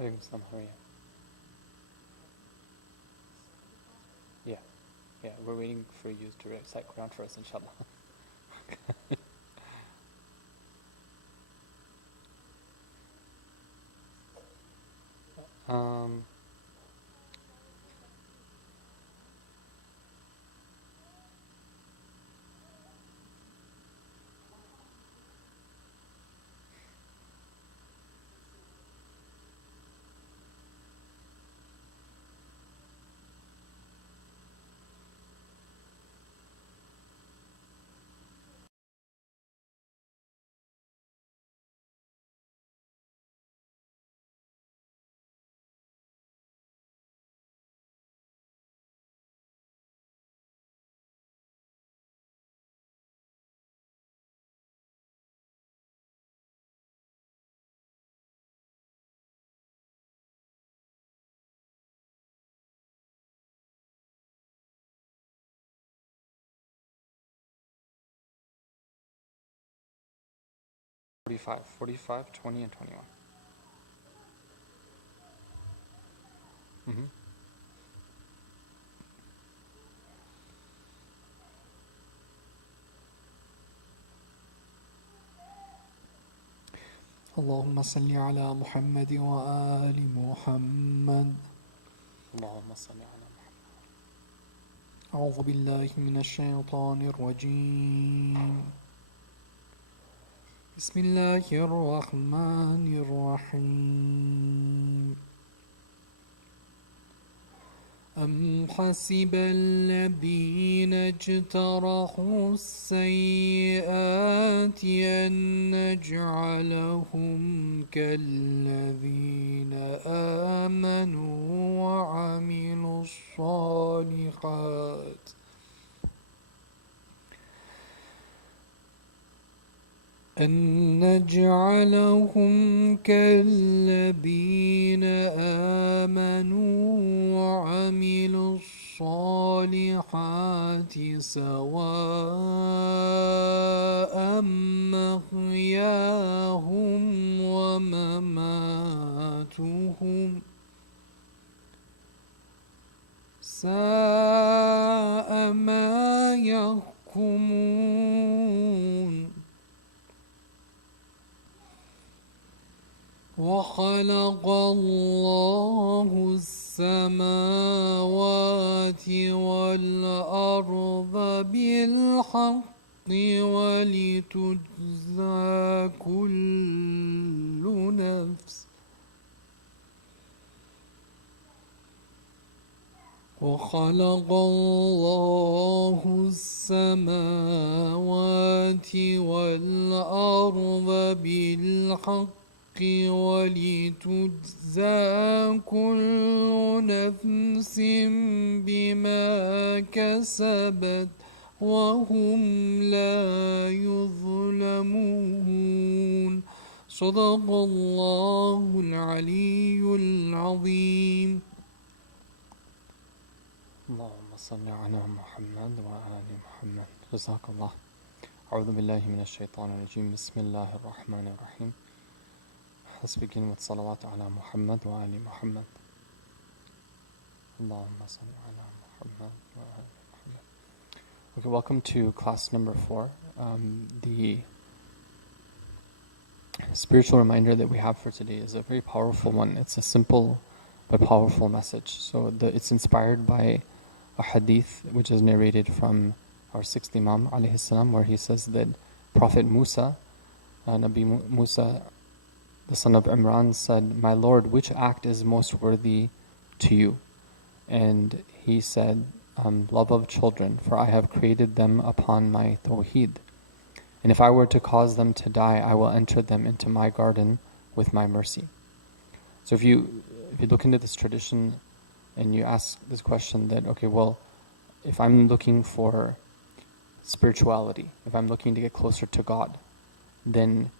Alaikum salam, how are you? Yeah, yeah, we're waiting for you to recite Quran for us, inshallah. um, 45, 20, and 21. Mm-hmm. اللهم صل على محمد وآل محمد. اللهم صل على محمد. أعوذ بالله من الشيطان الرجيم. بسم الله الرحمن الرحيم. أم حسب الذين اجترحوا السيئات أن نجعلهم كالذين آمنوا وعملوا الصالحات أن نجعلهم كالذين آمنوا وعملوا الصالحات سواء محياهم ومماتهم ساء ما يحكمون. وخلق الله السماوات والأرض بالحق ولتجزى كل نفس وخلق الله السماوات والأرض بالحق ولتجزى كل نفس بما كسبت وهم لا يظلمون. صدق الله العلي العظيم. اللهم صل على محمد وآل محمد. جزاك الله. أعوذ بالله من الشيطان الرجيم. بسم الله الرحمن الرحيم. Let's begin with salawat ala Muhammad wa ali Muhammad. Allahumma salli ala Muhammad wa ali Muhammad. Okay, welcome to class number 4. The spiritual reminder that we have for today is a very powerful one. It's a simple but powerful message. So it's inspired by a hadith which is narrated from our 6th Imam alayhi salam, where he says that Prophet Musa, Nabi Musa, the son of Imran, said, "My Lord, which act is most worthy to you?" And he said, "Love of children, for I have created them upon my tawheed. And if I were to cause them to die, I will enter them into my garden with my mercy." So if you look into this tradition and you ask this question that, okay, well, if I'm looking for spirituality, if I'm looking to get closer to God, then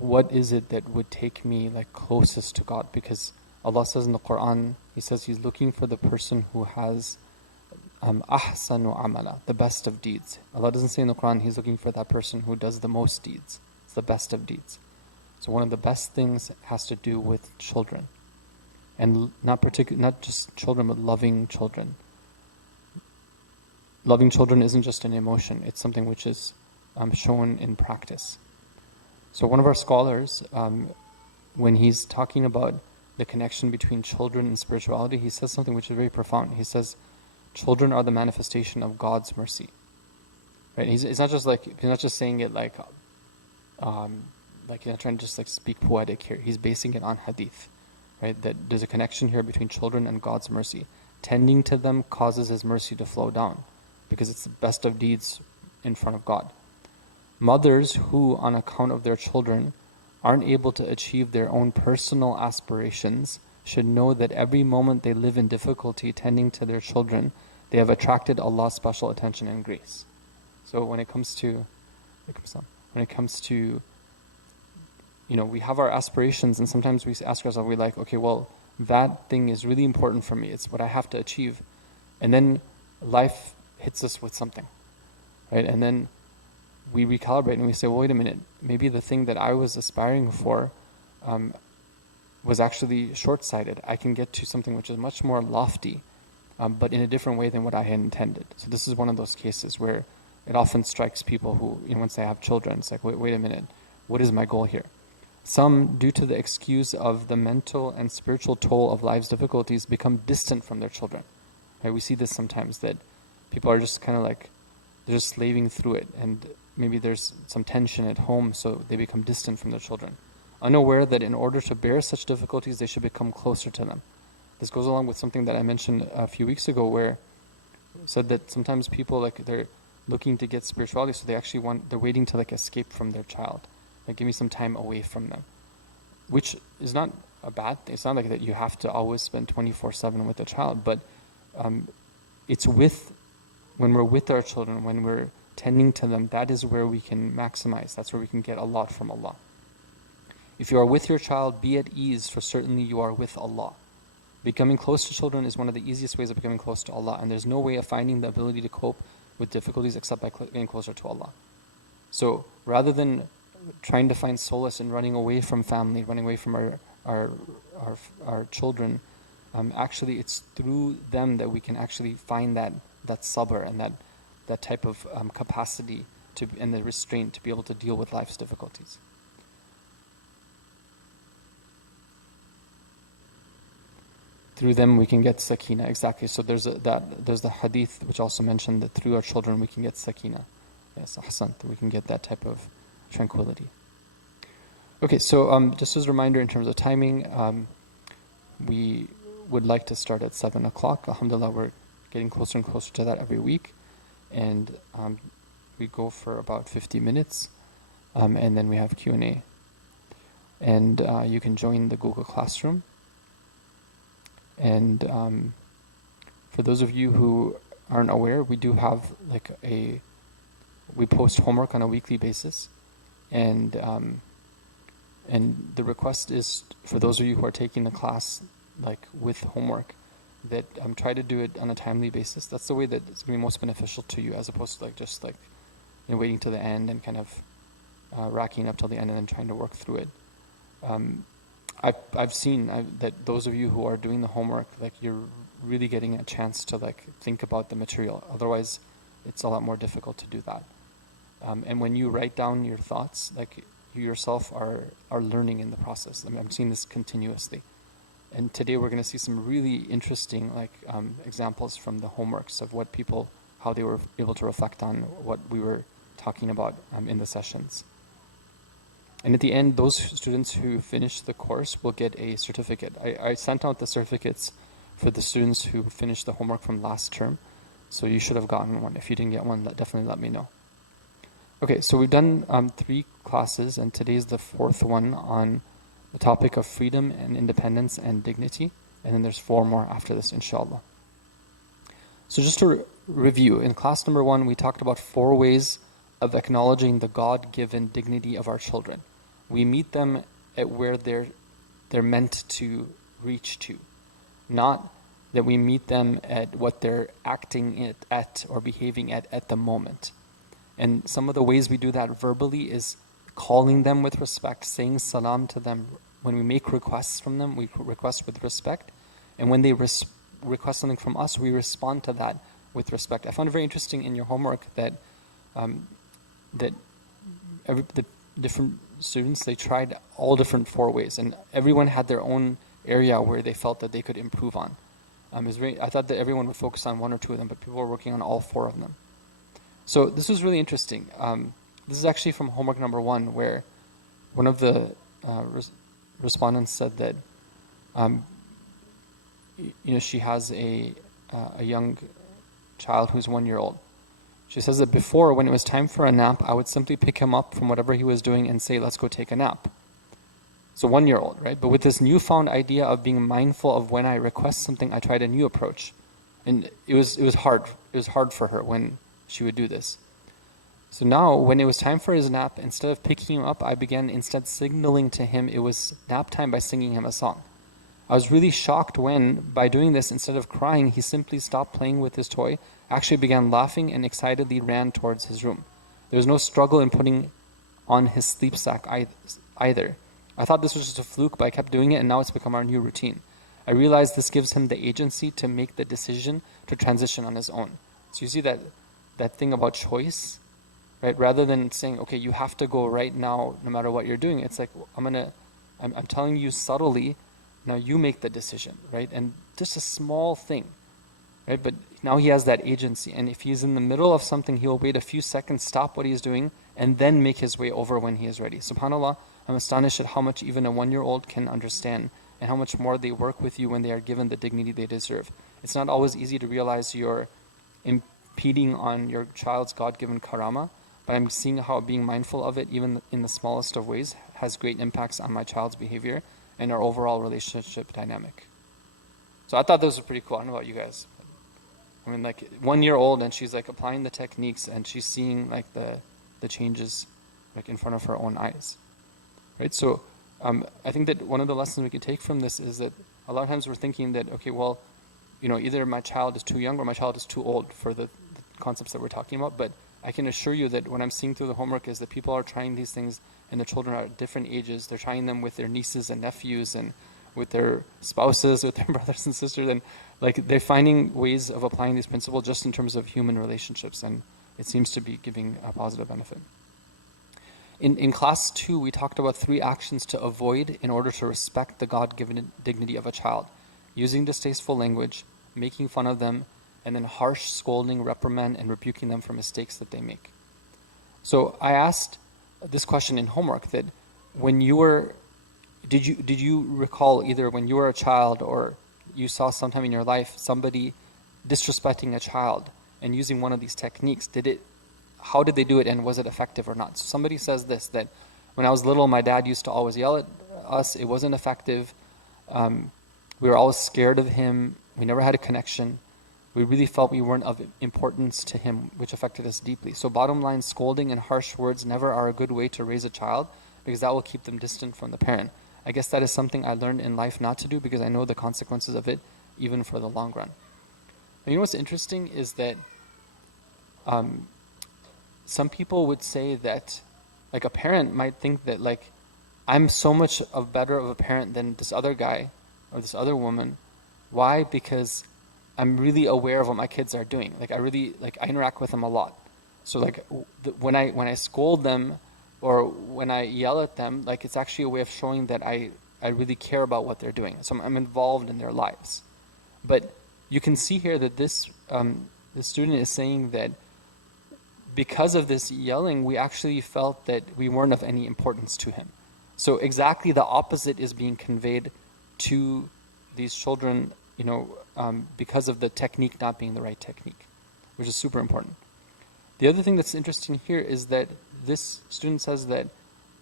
what is it that would take me like closest to God? Because Allah says in the Quran, He says He's looking for the person who has ahsanu amala, the best of deeds. Allah doesn't say in the Quran He's looking for that person who does the most deeds. It's the best of deeds. So one of the best things has to do with children. and not just children, but loving children. Loving children isn't just an emotion, it's something which is shown in practice. So one of our scholars, when he's talking about the connection between children and spirituality, he says something which is very profound. He says, children are the manifestation of God's mercy. Right? He's not just saying it like he's not trying to just like speak poetic here. He's basing it on hadith, right? That there's a connection here between children and God's mercy. Tending to them causes His mercy to flow down, because it's the best of deeds in front of God. Mothers who, on account of their children, aren't able to achieve their own personal aspirations should know that every moment they live in difficulty tending to their children, they have attracted Allah's special attention and grace. So when it comes to, we have our aspirations, and sometimes we ask ourselves, we're like, okay, well, that thing is really important for me. It's what I have to achieve. And then life hits us with something, right? And then we recalibrate and we say, well, wait a minute, maybe the thing that I was aspiring for was actually short-sighted. I can get to something which is much more lofty, but in a different way than what I had intended. So this is one of those cases where it often strikes people who, once they have children, it's like, wait a minute, what is my goal here? Some, due to the excuse of the mental and spiritual toll of life's difficulties, become distant from their children. Right? We see this sometimes, that people are just kind of like, they're just slaving through it, and maybe there's some tension at home, so they become distant from their children, unaware that in order to bear such difficulties, they should become closer to them. This goes along with something that I mentioned a few weeks ago, where I said that sometimes people, like, they're looking to get spirituality, so they're waiting to like escape from their child. Like, give me some time away from them, which is not a bad thing. It's not like that you have to always spend 24/7 with a child, but it's when we're with our children, when we're tending to them, that is where we can maximize. That's where we can get a lot from Allah. If you are with your child, be at ease, for certainly you are with Allah. Becoming close to children is one of the easiest ways of becoming close to Allah, and there's no way of finding the ability to cope with difficulties except by getting closer to Allah. So rather than trying to find solace in running away from family, running away from our children, actually it's through them that we can actually find that sabr and that type of capacity and the restraint to be able to deal with life's difficulties. Through them we can get sakina, exactly. So there's the hadith which also mentioned that through our children we can get sakina. Yes, ahsan, we can get that type of tranquility. Okay, so just as a reminder in terms of timing, we would like to start at 7 o'clock. Alhamdulillah, we're getting closer and closer to that every week. And we go for about 50 minutes, and then we have Q&A. And you can join the Google Classroom. And for those of you who aren't aware, we do have we post homework on a weekly basis, and the request is for those of you who are taking the class with homework, that try to do it on a timely basis. That's the way that it's going to be most beneficial to you, as opposed to just waiting to the end and kind of racking up till the end and then trying to work through it. I've seen that those of you who are doing the homework, you're really getting a chance to think about the material. Otherwise, it's a lot more difficult to do that. And when you write down your thoughts, you yourself are learning in the process. I'm seeing this continuously. And today we're going to see some really interesting examples from the homeworks of how they were able to reflect on what we were talking about in the sessions. And at the end, those students who finish the course will get a certificate. I sent out the certificates for the students who finished the homework from last term, so you should have gotten one. If you didn't get one, definitely let me know. Okay, so we've done 3 classes, and today's the 4th one on the topic of freedom and independence and dignity, and then there's 4 more after this, inshallah. So just to review, in class number 1, we talked about 4 ways of acknowledging the God-given dignity of our children. We meet them at where they're meant to reach to, not that we meet them at what they're acting at or behaving at the moment. And some of the ways we do that verbally is calling them with respect, saying salam to them when we make requests from them, we request with respect, and when they request something from us, we respond to that with respect. I found it very interesting in your homework that the different students, they tried all different 4 ways, and everyone had their own area where they felt that they could improve on. I thought that everyone would focus on 1 or 2 of them, but people were working on all 4 of them. So this was really interesting. This is actually from homework number 1, where one of the respondents said that she has a young child who's 1 year old. She says that before, when it was time for a nap, I would simply pick him up from whatever he was doing and say, let's go take a nap. So 1 year old, right? But with this newfound idea of being mindful of when I request something, I tried a new approach. And it was hard. It was hard for her when she would do this. So now, when it was time for his nap, instead of picking him up, I began instead signaling to him it was nap time by singing him a song. I was really shocked when, by doing this, instead of crying, he simply stopped playing with his toy, actually began laughing, and excitedly ran towards his room. There was no struggle in putting on his sleep sack either. I thought this was just a fluke, but I kept doing it, and now it's become our new routine. I realized this gives him the agency to make the decision to transition on his own. So you see that thing about choice, right? Rather than saying, okay, you have to go right now, no matter what you're doing. It's like, I'm telling you subtly, now you make the decision, right? And just a small thing, right? But now he has that agency. And if he's in the middle of something, he'll wait a few seconds, stop what he's doing, and then make his way over when he is ready. SubhanAllah, I'm astonished at how much even a 1 year old can understand, and how much more they work with you when they are given the dignity they deserve. It's not always easy to realize you're impeding on your child's God-given karama, but I'm seeing how being mindful of it, even in the smallest of ways, has great impacts on my child's behavior and our overall relationship dynamic. So I thought those were pretty cool. I don't know about you guys. I mean, like 1 year old, and she's like applying the techniques, and she's seeing like the changes like in front of her own eyes, right? So I think that one of the lessons we can take from this is that a lot of times we're thinking that, okay, well, either my child is too young or my child is too old for the concepts that we're talking about. But I can assure you that what I'm seeing through the homework is that people are trying these things, and the children are at different ages. They're trying them with their nieces and nephews, and with their spouses, with their brothers and sisters, and like they're finding ways of applying these principles just in terms of human relationships, and it seems to be giving a positive benefit. In class 2, we talked about 3 actions to avoid in order to respect the God-given dignity of a child: using distasteful language, making fun of them, and then harsh scolding, reprimand, and rebuking them for mistakes that they make. So I asked this question in homework, that when you were, did you recall either when you were a child or you saw sometime in your life somebody disrespecting a child and using one of these techniques? How did they do it, and was it effective or not? So somebody says this, that when I was little, my dad used to always yell at us. It wasn't effective. We were always scared of him. We never had a connection. We really felt we weren't of importance to him, which affected us deeply. So bottom line, scolding and harsh words never are a good way to raise a child, because that will keep them distant from the parent. I guess that is something I learned in life not to do, because I know the consequences of it, even for the long run. And you know what's interesting is that some people would say that, like, a parent might think that, like, I'm so much better of a parent than this other guy or this other woman. Why? Because I'm really aware of what my kids are doing. Like, I interact with them a lot. So like when I scold them or when I yell at them, like, it's actually a way of showing that I really care about what they're doing. So I'm involved in their lives. But you can see here that this student is saying that because of this yelling, we actually felt that we weren't of any importance to him. So exactly the opposite is being conveyed to these children, because of the technique not being the right technique, which is super important. The other thing that's interesting here is that this student says that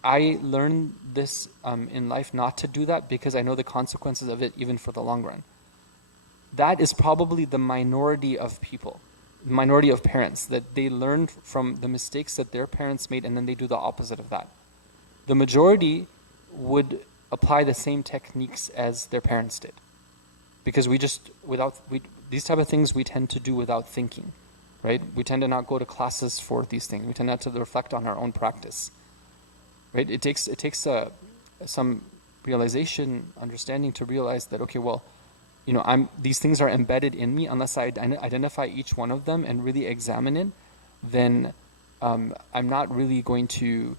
I learned this in life not to do that because I know the consequences of it even for the long run. That is probably the minority of people, the minority of parents, that they learned from the mistakes that their parents made and then they do the opposite of that. The majority would apply the same techniques as their parents did, because these type of things we tend to do without thinking, right? We tend to not go to classes for these things. We tend not to reflect on our own practice, right? It takes some realization, understanding to realize that, okay, well, these things are embedded in me. Unless I identify each one of them and really examine it, then I'm not really going to,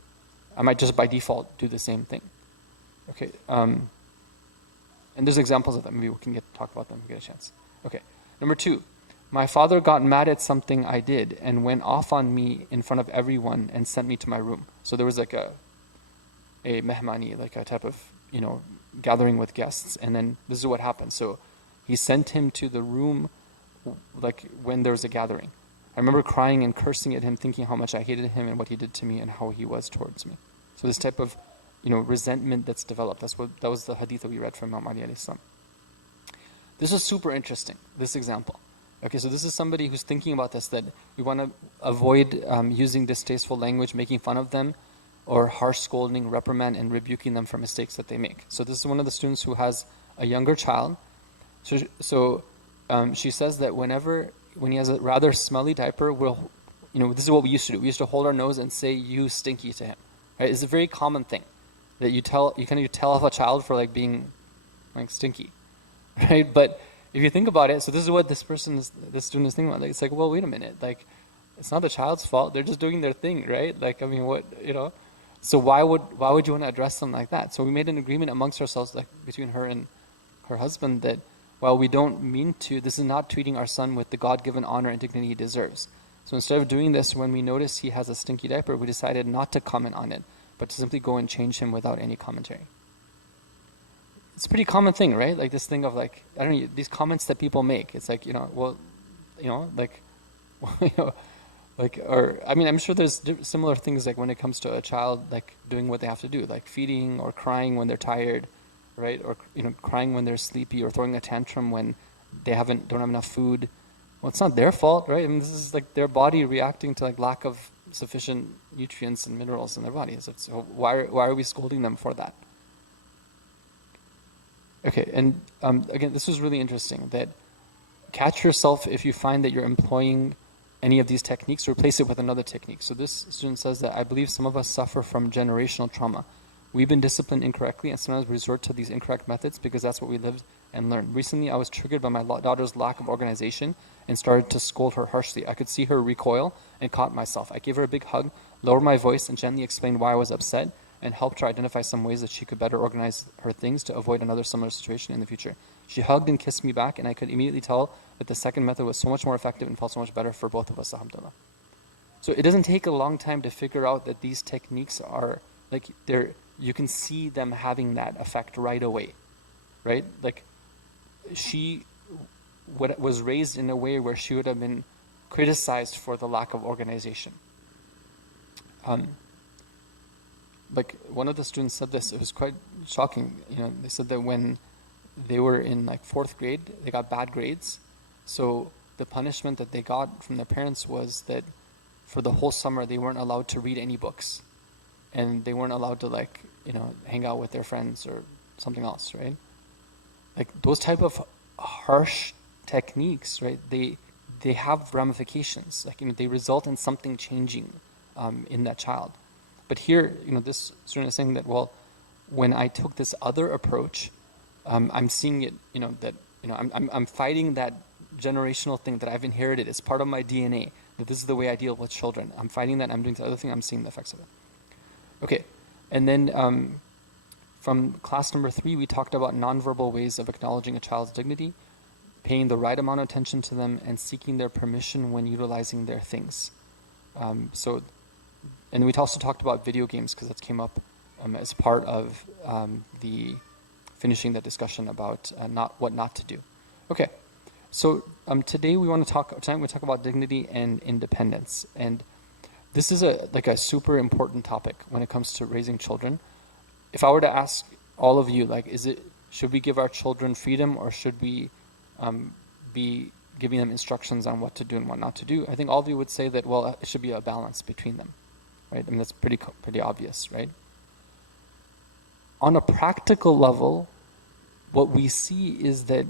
I might just by default do the same thing. Okay, and there's examples of them. Maybe we can talk about them if we get a chance. Okay, number 2, my father got mad at something I did and went off on me in front of everyone and sent me to my room. So there was like a mehmani, like a type of, gathering with guests, and then this is what happened. So he sent him to the room like when there was a gathering. I remember crying and cursing at him, thinking how much I hated him and what he did to me and how he was towards me. So this type of, resentment that's developed. That was the hadith that we read from Imam Ali alayhi salam. This is super interesting, this example. Okay, so this is somebody who's thinking about this, that we want to avoid using distasteful language, making fun of them, or harsh scolding, reprimand, and rebuking them for mistakes that they make. So this is one of the students who has a younger child. So she says that when he has a rather smelly diaper, this is what we used to do. We used to hold our nose and say, "You stinky" to him. Right? It's a very common thing that you tell off a child for like being like stinky, right? But if you think about it, so this is what this student is thinking about. Like, it's like, well, wait a minute, like, it's not the child's fault. They're just doing their thing, right? Like, I mean, So why would you want to address them like that? So we made an agreement amongst ourselves, like between her and her husband, that while we don't mean to, this is not treating our son with the God-given honor and dignity he deserves. So instead of doing this, when we notice he has a stinky diaper, we decided not to comment on it, but to simply go and change him without any commentary. It's a pretty common thing, right? Like this thing of like, I don't know, these comments that people make. It's like, or I mean, I'm sure there's similar things like when it comes to a child, like doing what they have to do, like feeding or crying when they're tired, right? Or crying when they're sleepy, or throwing a tantrum when they don't have enough food. Well, it's not their fault, right? I mean, this is like their body reacting to like lack of sufficient nutrients and minerals in their bodies. So why are we scolding them for that? Okay, and again, this was really interesting. That catch yourself if you find that you're employing any of these techniques, replace it with another technique. So this student says that I believe some of us suffer from generational trauma. We've been disciplined incorrectly and sometimes resort to these incorrect methods because that's what we lived and learned. Recently, I was triggered by my daughter's lack of organization and started to scold her harshly. I could see her recoil and caught myself. I gave her a big hug, lowered my voice, and gently explained why I was upset, and helped her identify some ways that she could better organize her things to avoid another similar situation in the future. She hugged and kissed me back, and I could immediately tell that the second method was so much more effective and felt so much better for both of us, alhamdulillah. So it doesn't take a long time to figure out that these techniques are, like, you can see them having that effect right away, right? Like, she was raised in a way where she would have been criticized for the lack of organization. Like, one of the students said this, it was quite shocking. They said that when they were in like 4th grade, they got bad grades. So the punishment that they got from their parents was that for the whole summer they weren't allowed to read any books, and they weren't allowed to hang out with their friends or something else, right? Like those type of harsh techniques, right? They have ramifications. Like, they result in something changing in that child. But here, this student is saying that, well, when I took this other approach, I'm seeing it, I'm fighting that generational thing that I've inherited. It's part of my DNA, that this is the way I deal with children. I'm fighting that, I'm doing the other thing, I'm seeing the effects of it. Okay, and then from class number 3, we talked about nonverbal ways of acknowledging a child's dignity, paying the right amount of attention to them, and seeking their permission when utilizing their things. And we also talked about video games, because that came up as part of the finishing the discussion about what not to do. Okay, so tonight we talk about dignity and independence, and this is a super important topic when it comes to raising children. If I were to ask all of you, should we give our children freedom, or should we be giving them instructions on what to do and what not to do? I think all of you would say that, well, it should be a balance between them. Right? I mean, that's pretty obvious, right? On a practical level, what we see is that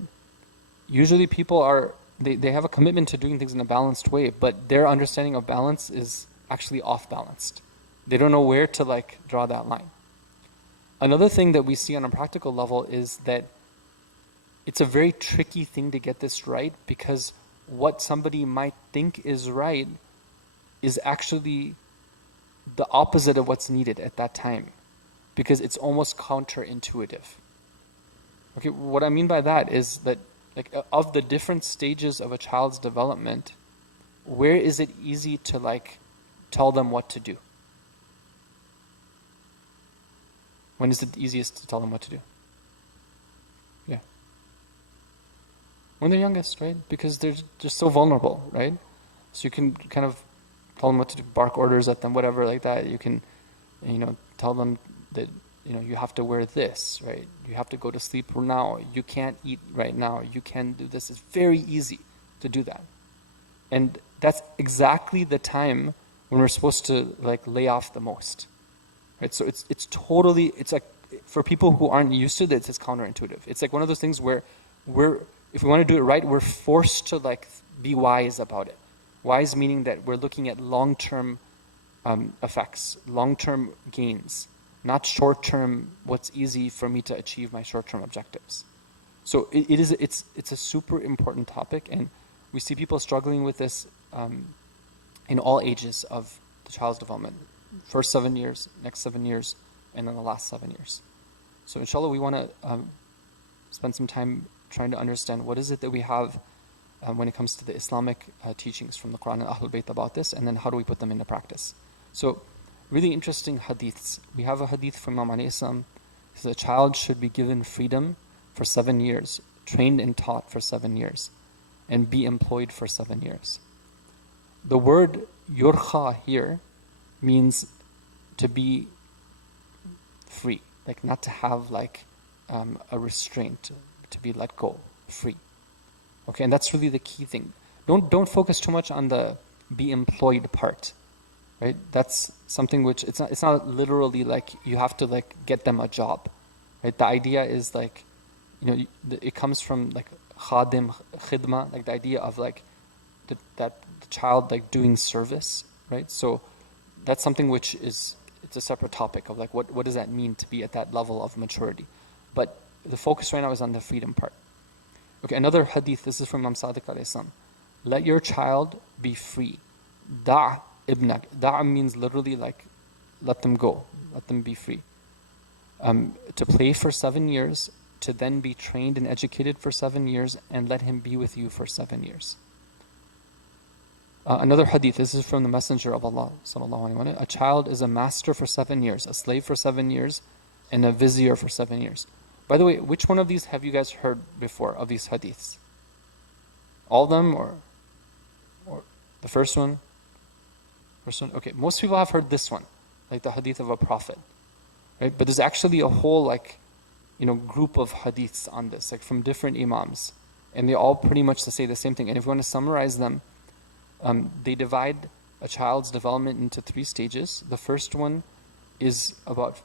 usually people they have a commitment to doing things in a balanced way, but their understanding of balance is actually off-balanced. They don't know where to draw that line. Another thing that we see on a practical level is that it's a very tricky thing to get this right, because what somebody might think is right is actually the opposite of what's needed at that time, because it's almost counterintuitive. Okay, what I mean by that is that, like, of the different stages of a child's development, where is it easy to, like, tell them what to do? When is it easiest to tell them what to do? Yeah. When they're youngest, right? Because they're just so vulnerable, right? So you can kind of tell them what to do, bark orders at them, whatever, like that. You can, tell them that, you have to wear this, right? You have to go to sleep now. You can't eat right now. You can do this. It's very easy to do that. And that's exactly the time when we're supposed to, like, lay off the most, right? So it's totally, it's like, for people who aren't used to this, it's counterintuitive. It's like one of those things where if we want to do it right, we're forced to, like, be wise about it. Wise meaning that we're looking at long-term effects, long-term gains, not short-term, what's easy for me to achieve my short-term objectives. So it's a super important topic, and we see people struggling with this in all ages of the child's development. First 7 years, next 7 years, and then the last 7 years. So inshallah, we want to spend some time trying to understand what is it that we have when it comes to the Islamic teachings from the Quran and Ahlul Bayt about this, and then how do we put them into practice. So really interesting hadiths. We have a hadith from Imam alayhi salam. He says a child should be given freedom for 7 years, trained and taught for 7 years, and be employed for 7 years. The word yurkha here means to be free, like not to have, like, a restraint, to be let go, free. Okay, and that's really the key thing. Don't focus too much on the be employed part, right? That's something which it's not literally like you have to, like, get them a job, right? The idea is, like, it comes from, like, khadim, khidma, like the idea of, like, that the child, like, doing service, right? So that's something which it's a separate topic of, like, what does that mean to be at that level of maturity. But the focus right now is on the freedom part. Okay, another hadith, this is from Imam Sadiq alayhi salam. Let your child be free. Da' ibnak. Da' means literally, like, let them go, let them be free. To play for 7 years, to then be trained and educated for 7 years, and let him be with you for 7 years. Another hadith, this is from the Messenger of Allah sallallahu alaihi wasallam. A child is a master for 7 years, a slave for 7 years, and a vizier for 7 years. By the way, which one of these have you guys heard before, of these hadiths? All of them, or the first one? First one? Okay, most people have heard this one, like the hadith of a prophet, right? But there's actually a whole, like, group of hadiths on this, like, from different imams, and they all pretty much say the same thing. And if you want to summarize them, they divide a child's development into 3 stages. The first one is about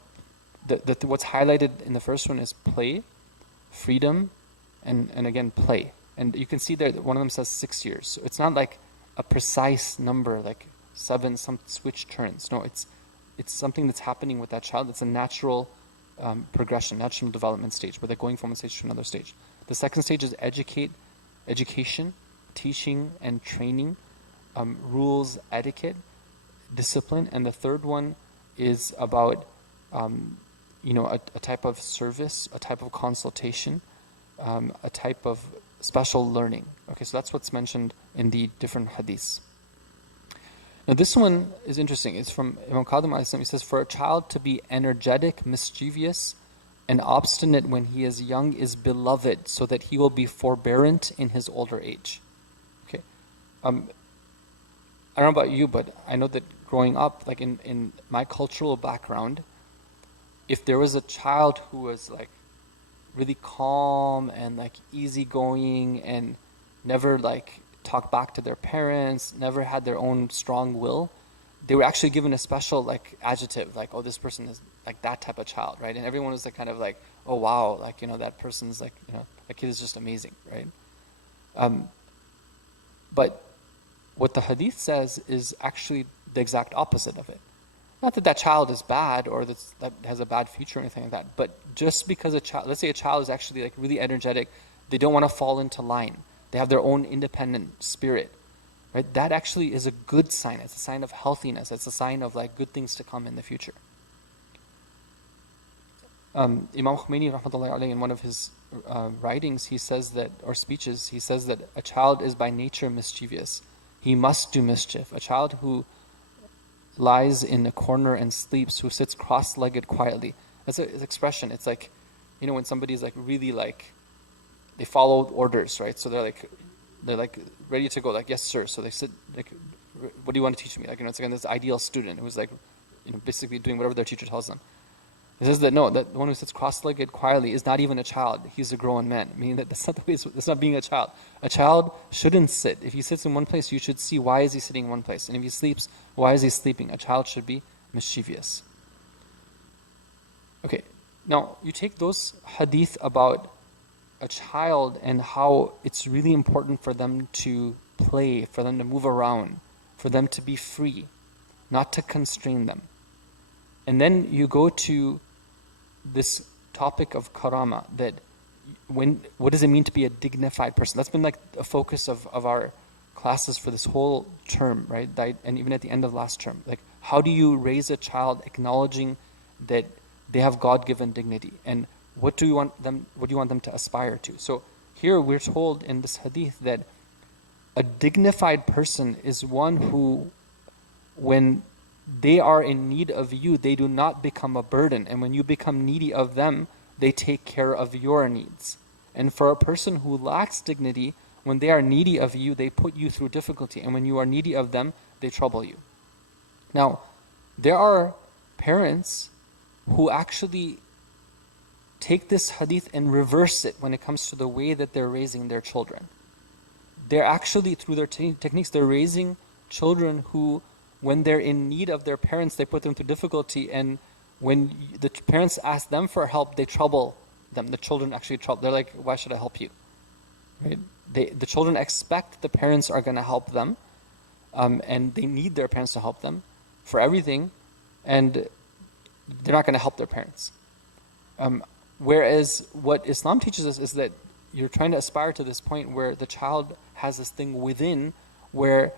what's highlighted in the first one is play, freedom, and again play. And you can see there that one of them says 6 years. So it's not like a precise number, like 7, some switch turns. No, it's something that's happening with that child. It's a natural progression, natural development stage, where they're going from one stage to another stage. The second stage is education, teaching and training, rules, etiquette, discipline. And the third one is about a type of service, a type of consultation, a type of special learning. Okay, so that's what's mentioned in the different hadiths. Now this one is interesting. It's from Imam Qadim alayhi salam. He says, for a child to be energetic, mischievous, and obstinate when he is young is beloved, so that he will be forbearant in his older age. Okay. I don't know about you, but I know that growing up, like in my cultural background, if there was a child who was, like, really calm and, like, easygoing and never, like, talked back to their parents, never had their own strong will, they were actually given a special, like, adjective, like, oh, this person is, like, that type of child, right? And everyone was, like, kind of like, oh wow, like, that person's, like, that kid is just amazing, right? But what the hadith says is actually the exact opposite of it. Not that that child is bad or that has a bad future or anything like that, but just because a child, let's say a child is actually like really energetic, they don't want to fall into line, they have their own independent spirit, right? That actually is a good sign. It's a sign of healthiness. It's a sign of like good things to come in the future. Imam Khomeini, rahmatullahi alayhi, in one of his writings, he says that, or speeches, he says that a child is by nature mischievous. He must do mischief. A child who lies in a corner and sleeps, who sits cross-legged quietly. That's an expression. It's like, you know, when somebody's like really like, they follow orders, right? So they're like ready to go, like, yes, sir. So they sit like, what do you want to teach me? Like, you know, it's like this ideal student who's like, you know, basically doing whatever their teacher tells them. It says that no, that the one who sits cross-legged quietly is not even a child. He's a grown man. Meaning that that's not the way. It's not being a child. A child shouldn't sit. If he sits in one place, you should see why is he sitting in one place. And if he sleeps, why is he sleeping? A child should be mischievous. Okay, now you take those hadith about a child and how it's really important for them to play, for them to move around, for them to be free, not to constrain them. And then you go to this topic of karama, that what does it mean to be a dignified person? That's been like a focus of our classes for this whole term, right? And even at the end of last term. Like, how do you raise a child acknowledging that they have God-given dignity? And what do you want them to aspire to? So here we're told in this hadith that a dignified person is one who, when they are in need of you, they do not become a burden. And when you become needy of them, they take care of your needs. And for a person who lacks dignity, when they are needy of you, they put you through difficulty. And when you are needy of them, they trouble you. Now, there are parents who actually take this hadith and reverse it when it comes to the way that they're raising their children. They're actually, through their techniques, they're raising children who, when they're in need of their parents, they put them through difficulty, and when the parents ask them for help, they trouble them. The children actually trouble. They're like, why should I help you? Right? The children expect the parents are going to help them, and they need their parents to help them for everything, and they're not going to help their parents. Whereas what Islam teaches us is that you're trying to aspire to this point where the child has this thing within where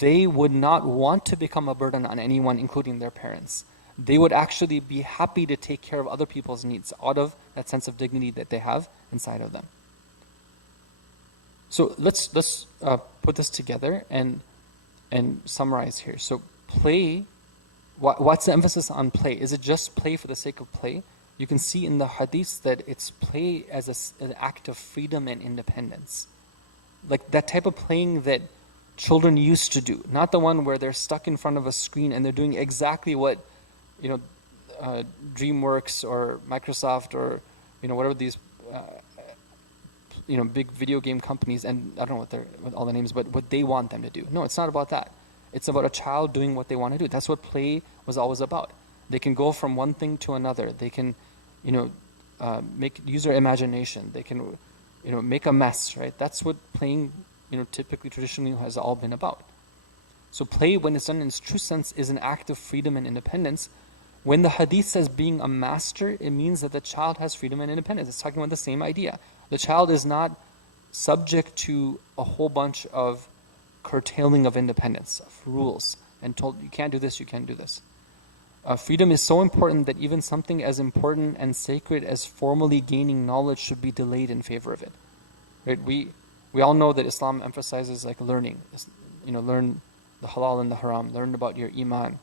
they would not want to become a burden on anyone, including their parents. They would actually be happy to take care of other people's needs out of that sense of dignity that they have inside of them. So let's put this together and summarize here. So play, what's the emphasis on play? Is it just play for the sake of play? You can see in the hadiths that it's play as an act of freedom and independence. Like that type of playing that children used to do, not the one where they're stuck in front of a screen and they're doing exactly what, you know, DreamWorks or Microsoft or, you know, whatever these, you know, big video game companies, and I don't know what all the names, but what they want them to do. No, it's not about that. It's about a child doing what they want to do. That's what play was always about. They can go from one thing to another. They can, you know, use their imagination. They can, you know, make a mess, right? That's what playing, you know, typically, traditionally has all been about. So play, when it's done in its true sense, is an act of freedom and independence. When the hadith says being a master, it means that the child has freedom and independence. It's talking about the same idea. The child is not subject to a whole bunch of curtailing of independence, of rules, and told you can't do this, you can't do this. Freedom is so important that even something as important and sacred as formally gaining knowledge should be delayed in favor of it. Right? We all know that Islam emphasizes like learning. You know, learn the halal and the haram. Learn about your iman.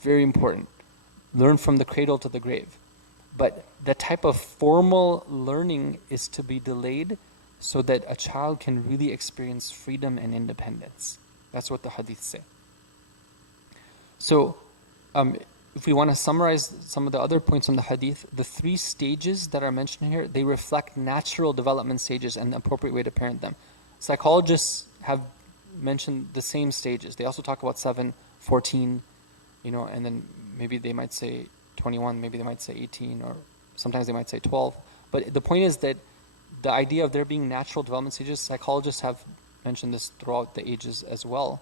Very important. Learn from the cradle to the grave. But that type of formal learning is to be delayed so that a child can really experience freedom and independence. That's what the hadiths say. So, if we want to summarize some of the other points on the hadith, the 3 stages that are mentioned here, they reflect natural development stages and the appropriate way to parent them. Psychologists have mentioned the same stages. They also talk about 7, 14, you know, and then maybe they might say 21, maybe they might say 18, or sometimes they might say 12. But the point is that the idea of there being natural development stages, psychologists have mentioned this throughout the ages as well.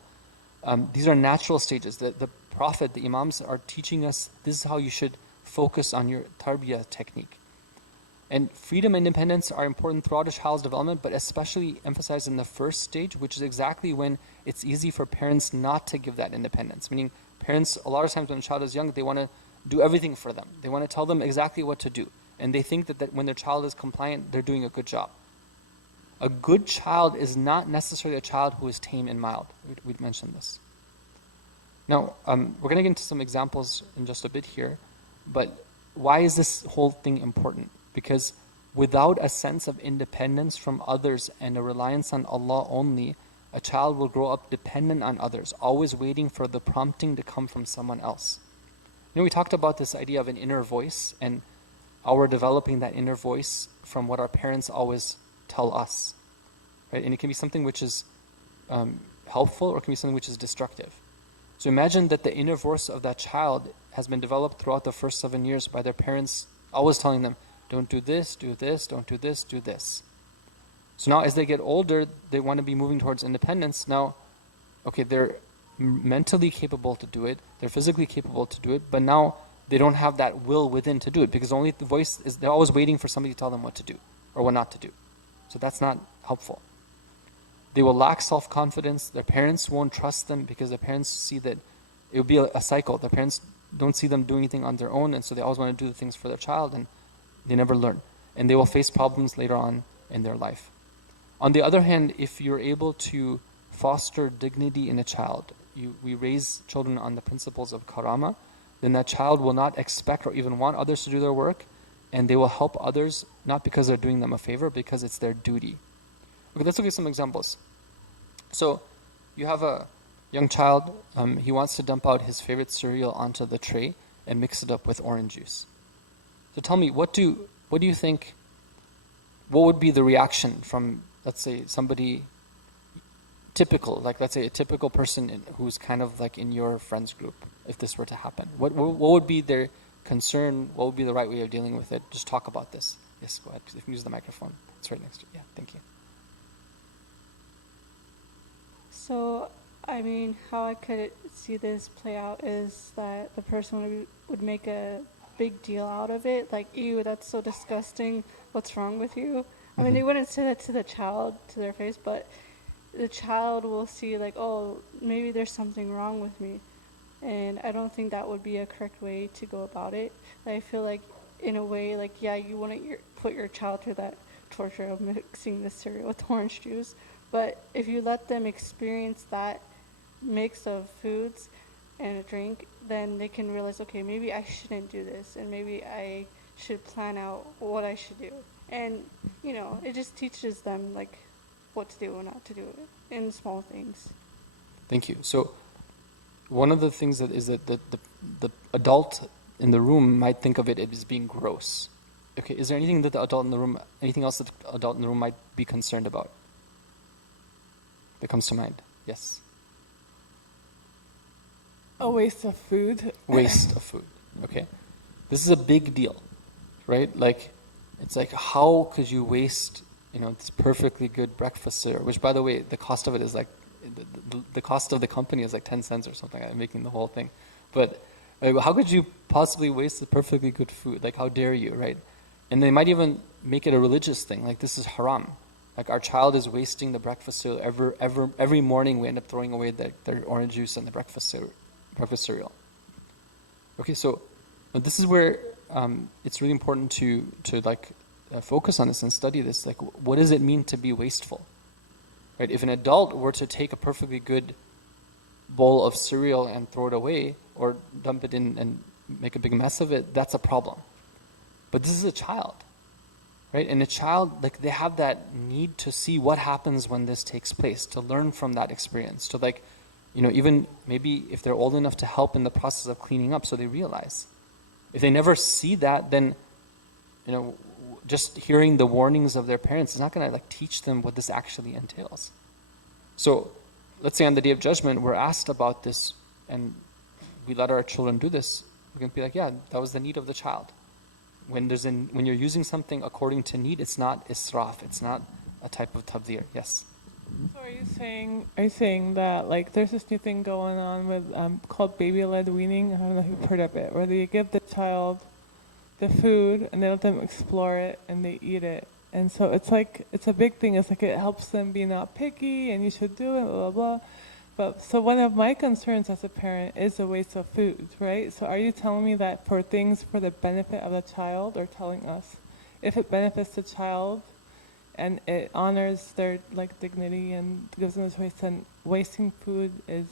These are natural stages. The Prophet, the Imams are teaching us this is how you should focus on your tarbiyah technique. And freedom and independence are important throughout a child's development, but especially emphasized in the first stage, which is exactly when it's easy for parents not to give that independence. Meaning, parents, a lot of times when a child is young, they want to do everything for them. They want to tell them exactly what to do. And they think that when their child is compliant, they're doing a good job. A good child is not necessarily a child who is tame and mild. We'd mentioned this. Now, we're going to get into some examples in just a bit here, but why is this whole thing important? Because without a sense of independence from others and a reliance on Allah only, a child will grow up dependent on others, always waiting for the prompting to come from someone else. You know, we talked about this idea of an inner voice and our developing that inner voice from what our parents always tell us, right? And it can be something which is helpful, or it can be something which is destructive. So imagine that the inner voice of that child has been developed throughout the first 7 years by their parents always telling them, don't do this, don't do this, do this. So now as they get older, they want to be moving towards independence. Now, okay, they're mentally capable to do it, they're physically capable to do it, but now they don't have that will within to do it, because only the voice is, they're always waiting for somebody to tell them what to do or what not to do. So that's not helpful. They will lack self-confidence. Their parents won't trust them because their parents see that it will be a cycle. Their parents don't see them doing anything on their own, and so they always want to do the things for their child, and they never learn. And they will face problems later on in their life. On the other hand, if you're able to foster dignity in a child, we raise children on the principles of karama, then that child will not expect or even want others to do their work, and they will help others not because they're doing them a favor, because it's their duty. Okay, let's look at some examples. So, you have a young child, he wants to dump out his favorite cereal onto the tray and mix it up with orange juice. So tell me, what do you think, what would be the reaction from, let's say, somebody typical, like let's say a typical person who's kind of like in your friends group, if this were to happen? What would be their concern? What would be the right way of dealing with it? Just talk about this. Yes, go ahead. You can use the microphone. It's right next to you. Yeah, thank you. So, I mean, how I could see this play out is that the person would make a big deal out of it. Like, ew, that's so disgusting. What's wrong with you? I mean, they wouldn't say that to the child, to their face, but the child will see, like, oh, maybe there's something wrong with me. And I don't think that would be a correct way to go about it. I feel like, in a way, like, yeah, you want to put your child through that torture of mixing the cereal with orange juice. But if you let them experience that mix of foods and a drink, then they can realize, okay, maybe I shouldn't do this, and maybe I should plan out what I should do. And, you know, it just teaches them, like, what to do and not to do in small things. Thank you. So, one of the things that is that the adult in the room might think of it as being gross. Okay, is there anything that the adult in the room, anything else that the adult in the room might be concerned about that comes to mind? Yes. A waste of food. Waste of food. Okay. This is a big deal, right? Like, it's like, how could you waste, this perfectly good breakfast cereal, which, by the way, the cost of it is like, the cost of the company is like 10 cents or something. I'm making the whole thing. But how could you possibly waste the perfectly good food? Like, how dare you, right? And they might even make it a religious thing. Like, this is haram. Like, our child is wasting the breakfast cereal. Every morning we end up throwing away their orange juice and the breakfast cereal. Okay, so this is where it's really important to focus on this and study this. Like, what does it mean to be wasteful? Right? If an adult were to take a perfectly good bowl of cereal and throw it away, or dump it in and make a big mess of it, that's a problem. But this is a child. Right? And a child, like, they have that need to see what happens when this takes place, to learn from that experience, to even maybe if they're old enough to help in the process of cleaning up, so they realize. If they never see that, then, just hearing the warnings of their parents is not going to teach them what this actually entails. So, let's say on the Day of Judgment, we're asked about this, and we let our children do this. We're going to be like, yeah, that was the need of the child. When you're using something according to need, it's not israf. It's not a type of tabdir. Yes. So are you saying that like there's this new thing going on with called baby-led weaning? I don't know if you've heard of it, where they give the child the food and they let them explore it and they eat it. And so it's like it's a big thing. It's like it helps them be not picky and you should do it, blah blah blah. But so one of my concerns as a parent is the waste of food, right? So are you telling me that for things for the benefit of the child, or telling us if it benefits the child and it honors their like dignity and gives them a choice, then wasting food is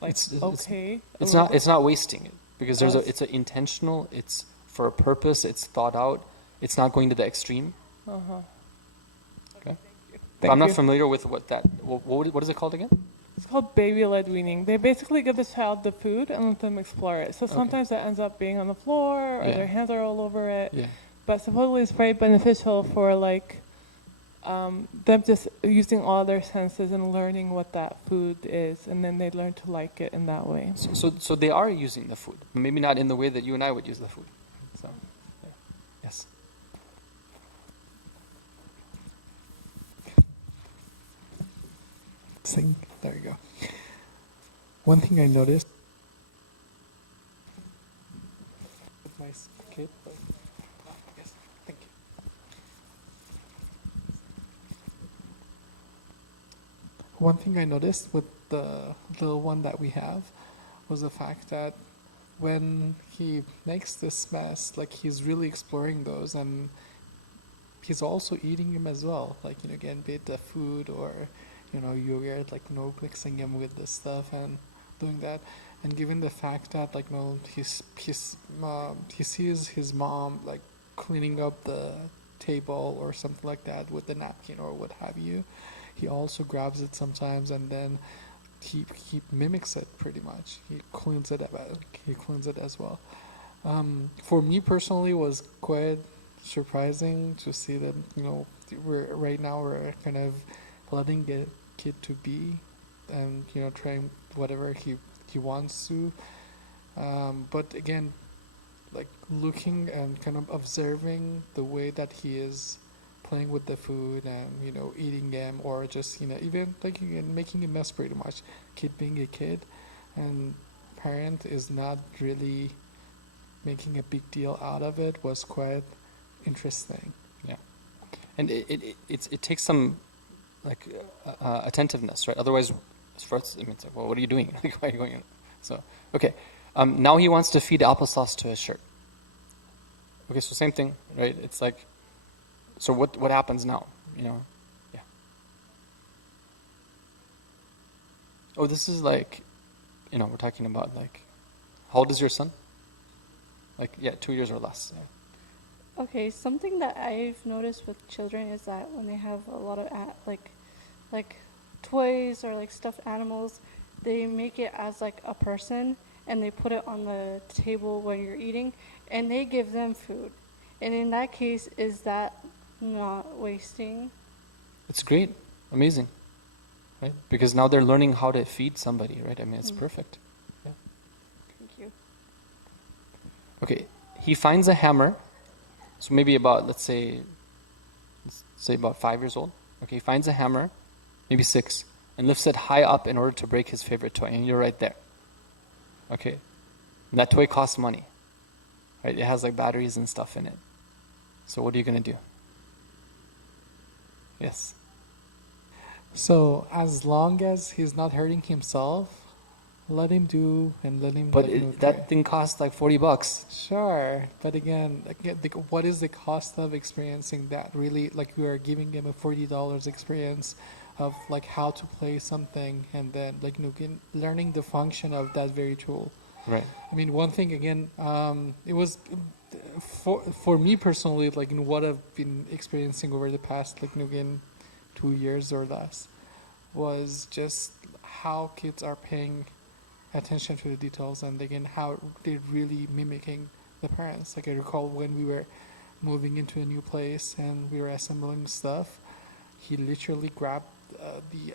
like okay? It's not wasting it because Oh, it's a intentional. It's for a purpose. It's thought out. It's not going to the extreme. uh-huh. Okay. But Thank I'm not you. familiar with what is it called again? It's called baby-led weaning. They basically give the child the food and let them explore it. So Okay. sometimes that ends up being on the floor or Yeah. their hands are all over it. Yeah. But supposedly it's very beneficial for like them just using all their senses and learning what that food is, and then they learn to like it in that way. So they are using the food, maybe not in the way that you and I would use the food. So, yeah. Yes. There you go. One thing I noticed with my kid. Yes, thank you. One thing I noticed with the little one that we have was the fact that when he makes this mess, like he's really exploring those, and he's also eating them as well. Like, again, be it the food or, yogurt, like, mixing him with this stuff and doing that. And given the fact that, like, he sees his mom, like, cleaning up the table or something like that with the napkin or what have you, he also grabs it sometimes, and then he mimics it pretty much. He cleans it as well. For me personally, was quite surprising to see that we're kind of letting the kid to be, and trying whatever he wants to. But again, like looking and kind of observing the way that he is playing with the food and eating them, or just even like making a mess pretty much. Kid being a kid, and parent is not really making a big deal out of it, was quite interesting. Yeah. And it takes some like attentiveness, right? Otherwise, first, I mean, it's like, well, what are you doing? Like, why are you going? So, okay. Now he wants to feed applesauce to his shirt. Okay, so same thing, right? It's like, so what happens now? Yeah. Oh, this is like, we're talking about like, how old is your son? Like, 2 years or less. Yeah. Okay, something that I've noticed with children is that when they have a lot of like toys or like stuffed animals, they make it as like a person and they put it on the table when you're eating, and they give them food. And in that case, is that not wasting? It's great, amazing, right? Because now they're learning how to feed somebody, right? I mean, it's perfect. Yeah. Thank you. Okay, he finds a hammer. So maybe about, let's say about 5 years old. Okay, he finds a hammer, maybe 6, and lifts it high up in order to break his favorite toy. And you're right there. Okay, and that toy costs money, right? It has like batteries and stuff in it. So what are you gonna do? Yes. So as long as he's not hurting himself, let him do and let him. But try. that thing costs like $40. Sure, but again, what is the cost of experiencing that? Really, like you are giving him a $40 experience of like how to play something, and then like learning the function of that very tool. Right. I mean, one thing again, it was for me personally, like what I've been experiencing over the past 2 years or less, was just how kids are paying attention to the details, and again how they're really mimicking the parents. Like I recall when we were moving into a new place and we were assembling stuff, he literally grabbed he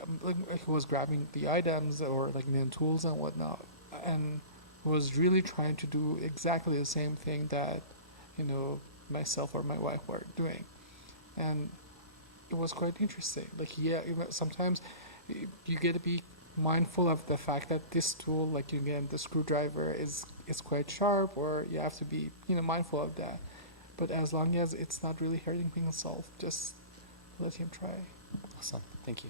was grabbing the items or like the tools and whatnot, and was really trying to do exactly the same thing that myself or my wife were doing. And it was quite interesting. Like, yeah, sometimes you get to be mindful of the fact that this tool, like again, the screwdriver is quite sharp, or you have to be mindful of that. But as long as it's not really hurting himself, just let him try. Awesome. Thank you.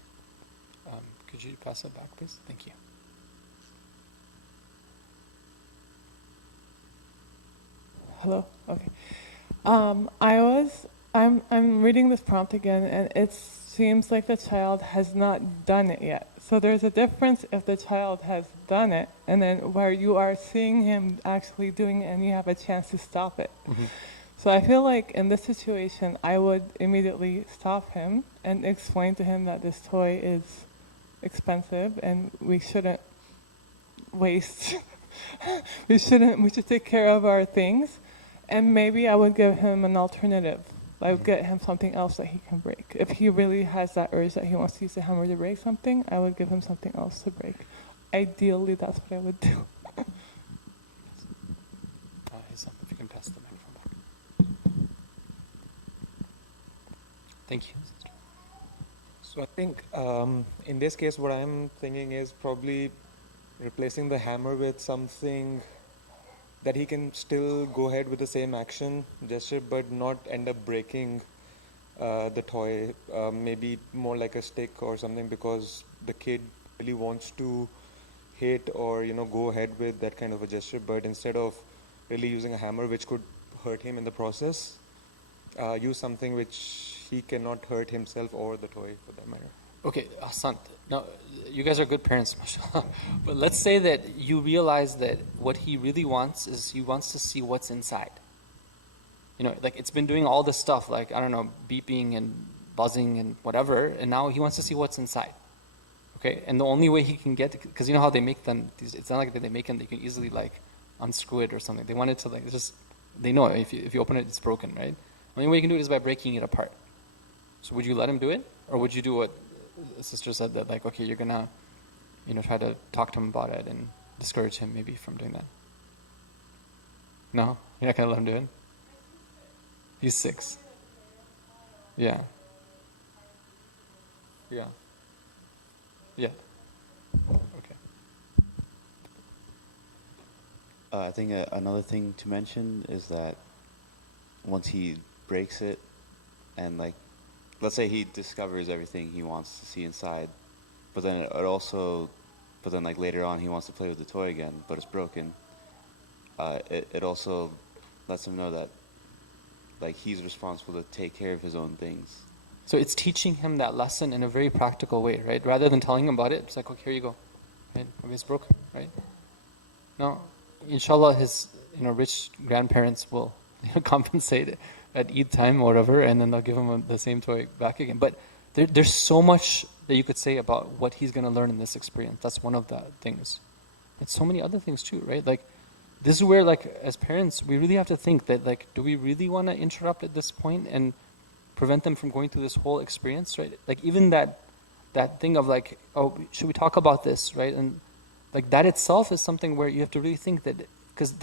Could you pass it back, please? Thank you. Hello? Okay. I'm reading this prompt again, and it seems like the child has not done it yet. So there's a difference if the child has done it, and then where you are seeing him actually doing it, and you have a chance to stop it. Mm-hmm. So I feel like in this situation, I would immediately stop him and explain to him that this toy is expensive, and we shouldn't waste. we should take care of our things. And maybe I would give him an alternative. I would get him something else that he can break. If he really has that urge that he wants to use a hammer to break something, I would give him something else to break. Ideally, that's what I would do. If you can pass the microphone back. Thank you. So I think in this case, what I'm thinking is probably replacing the hammer with something that he can still go ahead with the same action gesture, but not end up breaking the toy. Maybe more like a stick or something, because the kid really wants to hit or go ahead with that kind of a gesture. But instead of really using a hammer, which could hurt him in the process, use something which he cannot hurt himself or the toy for that matter. Okay, Hassan. Now, you guys are good parents, mashallah. But let's say that you realize that what he really wants is he wants to see what's inside. Like it's been doing all this stuff, like, I don't know, beeping and buzzing and whatever, and now he wants to see what's inside. Okay, and the only way he can get, because you know how they make them, it's not like that they make them, they can easily like unscrew it or something. They want it to like just, they know if you open it, it's broken, right? The only way you can do it is by breaking it apart. So would you let him do it? Or would you do what the sister said, that like, okay, you're gonna, try to talk to him about it and discourage him maybe from doing that? No? You're not gonna let him do it? He's 6. Yeah. Yeah. Yeah. Okay. I think another thing to mention is that once he breaks it, and like, let's say he discovers everything he wants to see inside, but then like later on he wants to play with the toy again, but it's broken. It also lets him know that like he's responsible to take care of his own things. So it's teaching him that lesson in a very practical way, right? Rather than telling him about it, it's like, okay, here you go. Right? Okay, it's broken, right? No, inshallah, his rich grandparents will compensate at Eid time or whatever, and then they'll give him the same toy back again. But there's so much that you could say about what he's going to learn in this experience. That's one of the things. And so many other things too, right? Like, this is where, like, as parents, we really have to think that, like, do we really want to interrupt at this point and prevent them from going through this whole experience, right? Like, even that thing of, like, oh, should we talk about this, right? And, like, that itself is something where you have to really think that, because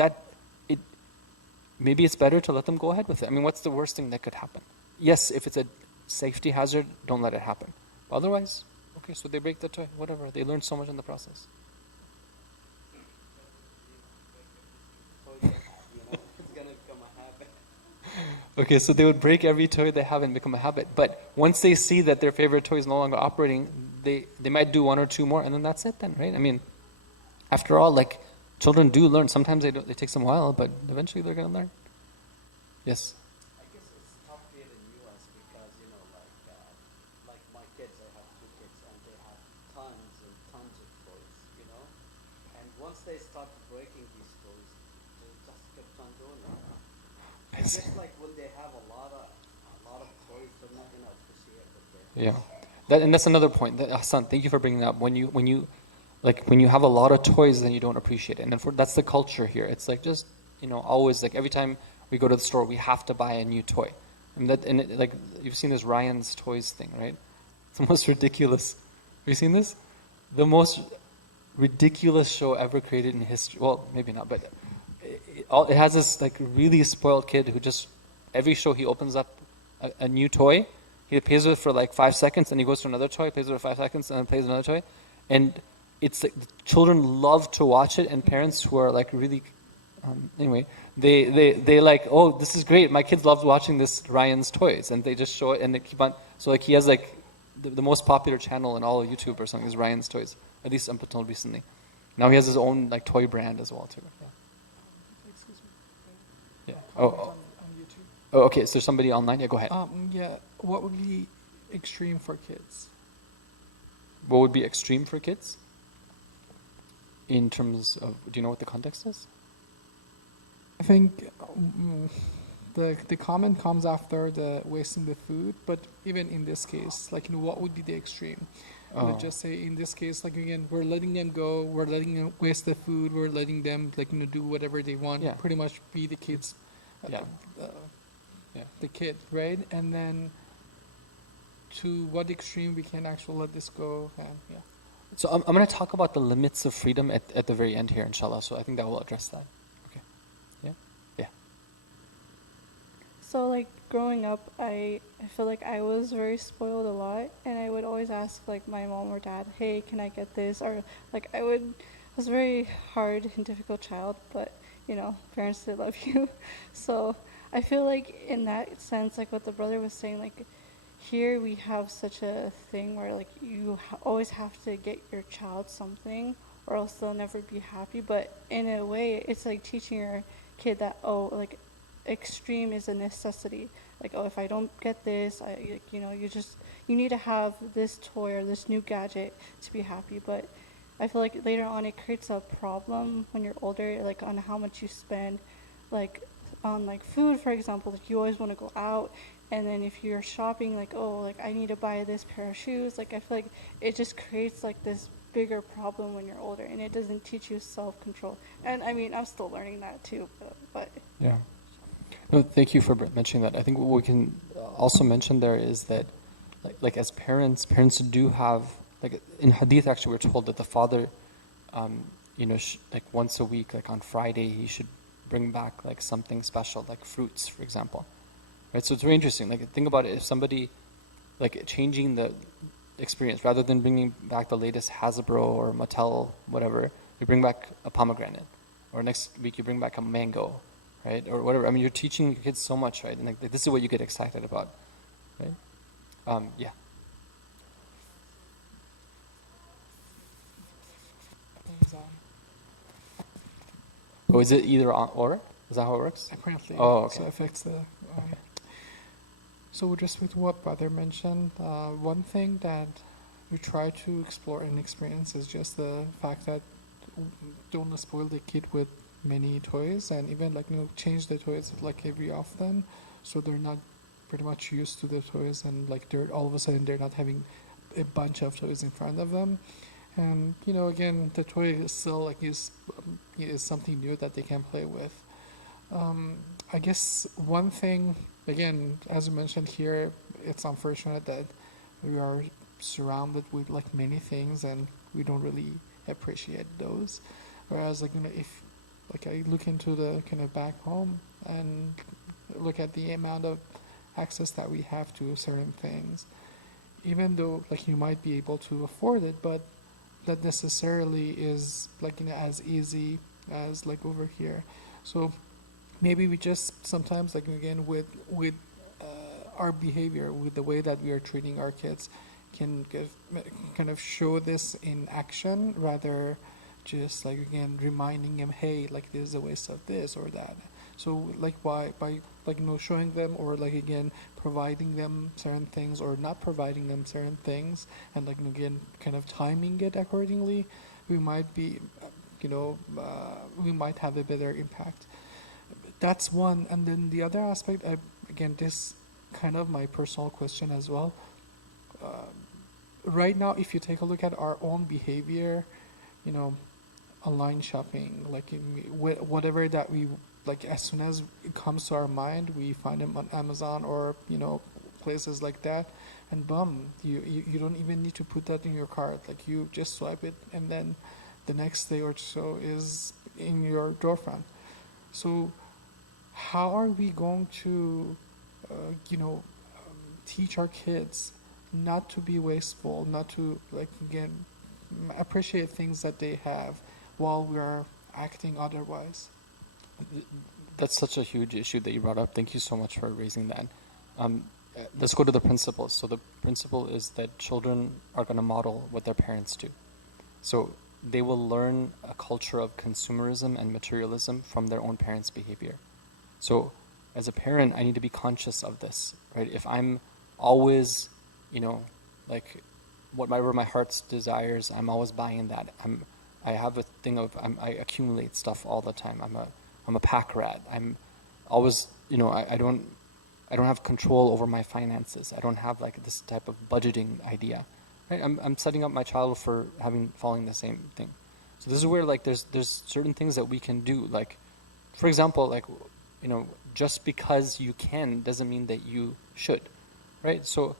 maybe it's better to let them go ahead with it. I mean, what's the worst thing that could happen? Yes, if it's a safety hazard, don't let it happen. But otherwise, okay, so they break the toy, whatever. They learned so much in the process. Okay, so they would break every toy they have and become a habit. But once they see that their favorite toy is no longer operating, they might do 1 or 2 more, and then that's it then, right? I mean, after all, like, children do learn. Sometimes it takes them a while, but eventually they're going to learn. Yes? I guess it's tough here in the U.S. because, like my kids, I have 2 kids, and they have tons and tons of toys, And once they start breaking these toys, they just keep on doing it. It's just like when they have a lot of toys, they're not going to appreciate what they have. Yeah. And that's another point. Hassan, thank you for bringing that up. When you have a lot of toys, then you don't appreciate it. And that's the culture here. It's like just, always, like, every time we go to the store, we have to buy a new toy. Like, you've seen this Ryan's Toys thing, right? It's the most ridiculous. Have you seen this? The most ridiculous show ever created in history. Well, maybe not, but it has this, like, really spoiled kid who just, every show he opens up a new toy, He plays with it for like 5 seconds, and he goes to another toy, plays with it for 5 seconds, and then plays another toy. And it's like, the children love to watch it, and parents who are like really, anyway, they like, oh, this is great. My kids love watching this Ryan's Toys, and they just show it, and they keep on. So like he has like the most popular channel in all of YouTube or something is Ryan's Toys, at least up until recently. Now he has his own like toy brand as well too. Excuse Yeah. me. Oh, On YouTube. oh, okay. Is there somebody online? Yeah, go ahead. Yeah. What would be extreme for kids? What would be extreme for kids? In terms of, do you know what the context is? I think the comment comes after the wasting the food, but even in this case, like, what would be the extreme? Let's just say in this case, like, again, we're letting them go, we're letting them waste the food, we're letting them, like, do whatever they want, Yeah. pretty much be the kids, Yeah. yeah, the kid, right? And then to what extreme we can actually let this go, and yeah. So I'm going to talk about the limits of freedom at the very end here, inshallah. So I think that will address that. Okay. Yeah? Yeah. So like growing up, I feel like I was very spoiled a lot, and I would always ask like my mom or dad, "Hey, can I get this?" Or like I was a very hard and difficult child, but parents, they love you. So I feel like in that sense, like what the brother was saying, like here we have such a thing where like you always have to get your child something, or else they'll never be happy. But in a way, it's like teaching your kid that, oh, like extreme is a necessity. Like, oh, if I don't get this, you need to have this toy or this new gadget to be happy. But I feel like later on it creates a problem when you're older, like on how much you spend, like on like food, for example. Like you always want to go out, and then if you're shopping, like, oh, like I need to buy this pair of shoes, like I feel like it just creates like this bigger problem when you're older, and it doesn't teach you self-control. And I mean, I'm still learning that too, but Yeah. No, thank you for mentioning that. I think what we can also mention there is that, like as parents do have, like in Hadith actually we're told that the father, like once a week, like on Friday, he should bring back like something special, like fruits, for example. Right? So it's very interesting. Like think about it, if somebody, like changing the experience, rather than bringing back the latest Hasbro or Mattel, whatever, you bring back a pomegranate, or next week you bring back a mango. Right, or whatever. I mean, you're teaching your kids so much, right? And like this is what you get excited about, right? Yeah. Oh, is it either on or? Is that how it works? Apparently, Oh, okay. so it affects the. So just with what brother mentioned, one thing that we try to explore and experience is just the fact that don't spoil the kid with many toys, and even like change the toys like every often, so they're not pretty much used to the toys, and like they're all of a sudden they're not having a bunch of toys in front of them. And again, the toy is still like is something new that they can play with. I guess one thing, again, as you mentioned here, it's unfortunate that we are surrounded with like many things and we don't really appreciate those. Whereas like if like I look into the kind of back home and look at the amount of access that we have to certain things, even though like you might be able to afford it, but that necessarily is like as easy as like over here. So maybe we just sometimes like again with our behavior, with the way that we are treating our kids, can kind of show this in action, rather just like again reminding them, hey, like this is a waste of this or that. So like by like showing them, or like again providing them certain things or not providing them certain things, and like again kind of timing it accordingly, we might be we might have a better impact. That's one. And then the other aspect, again, this kind of my personal question as well. Right now, if you take a look at our own behavior, online shopping, like whatever that we like, as soon as it comes to our mind, we find them on Amazon or places like that, and boom, you don't even need to put that in your cart. Like you just swipe it, and then the next day or so is in your storefront. So how are we going to teach our kids not to be wasteful, not to, like, again, appreciate things that they have while we are acting otherwise. That's such a huge issue that you brought up. Thank you so much for raising that. Let's go to the principles. So the principle is that children are going to model what their parents do. So they will learn a culture of consumerism and materialism from their own parents' behavior. So as a parent, I need to be conscious of this, right? If I'm always, like whatever my heart's desires, I'm always buying that. I have a thing of I accumulate stuff all the time. I'm a pack rat. I'm always, I don't have control over my finances. I don't have like this type of budgeting idea. Right? I'm setting up my child for following the same thing. So this is where like there's certain things that we can do. Like, for example, like, just because you can doesn't mean that you should, right? So